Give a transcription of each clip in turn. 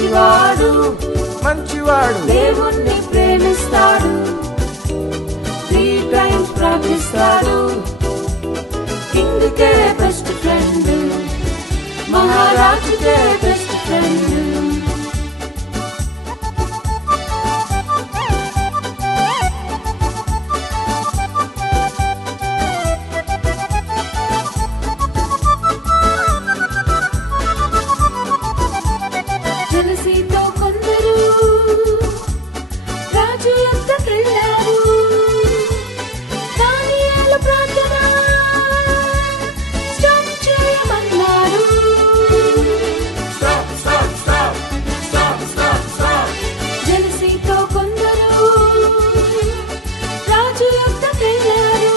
మంచివాడు మంచివాడు దేవుణ్ణి ప్రేమిస్తాడు 3 times ప్రార్థిస్తాడు కింగ్కే బెస్ట్ ఫ్రెండ్ మహారాజుకే బెస్ట్ ఫ్రెండ్ జలసీతో కొందరు రాజు యొద్దకెళ్ళారు దానియేలు ప్రార్థన స్టాప్ చేయమన్నాడు జలసీతో కొందరు రాజు యొద్దకెళ్ళారు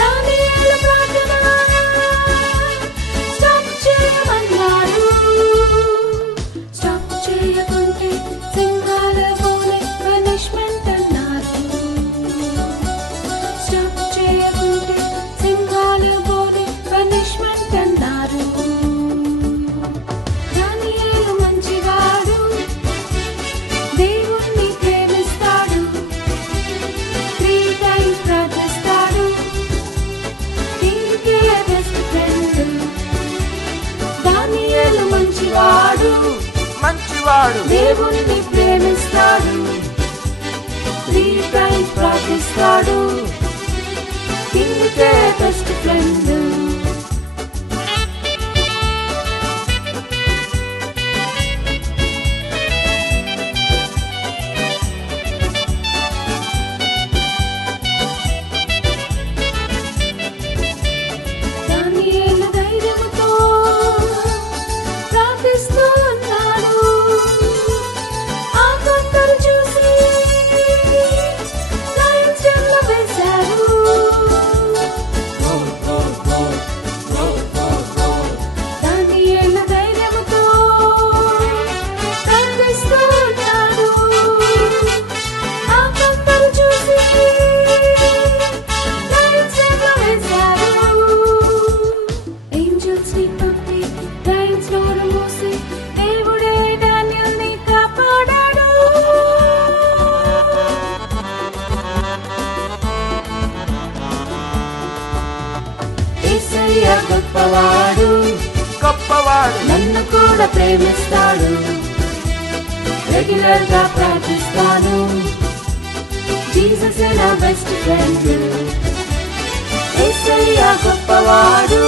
దానియేలు ప్రార్థన స్టాప్ చేయమన్నాడు స్టాప్ చేయకుంటే సింహాల బోలే పనిష్మెంట్ అన్నారు స్టాప్ చేయకుంటే సింహాల బోలే పనిష్మెంట్ అన్నారు దానియేలు మంచివాడు దేవుణ్ణి ప్రేమిస్తాడు 3 times ప్రార్థిస్తాడు కింగ్కే బెస్ట్ ఫ్రెండ్ దానియేలు మంచివాడు మంచివాడు దేవుణ్ణి ప్రేమిస్తాడు 3 times ప్రార్థిస్తాడు కింగ్కే బెస్ట్ ఫ్రెండ్ దానియేలు ధైర్యముతో ప్రార్థిస్తూ ఉన్నాడు ఆ కొందరు చూసి లయన్స్ జైల్లో వేశారు దానియేలు ధైర్యముతో ప్రార్థిస్తూ ఉన్నాడు ఆ కొందరు చూసి లయన్స్ జైల్లో వేశారు ఏంజల్స్ ని పంపి లయన్స్ నోరు మూసి దేవుడే డానియేల్ని కాపాడాడు యేసయ్య గొప్పవాడు గొప్పవాడు నన్ను కూడా ప్రేమిస్తాడు రెగ్యులర్ గా ప్రార్థిస్తాను జీసస్ నా బెస్ట్ ఫ్రెండ్ యేసయ్య గొప్పవాడు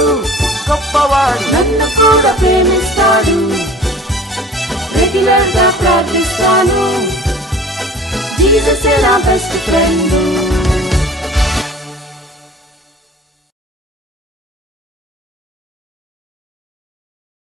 గొప్పవాడు నన్ను కూడా ప్రేమిస్తాడు రెగ్యులర్ గా ప్రార్థిస్తాను జీసస్ నా బెస్ట్ ఫ్రెండ్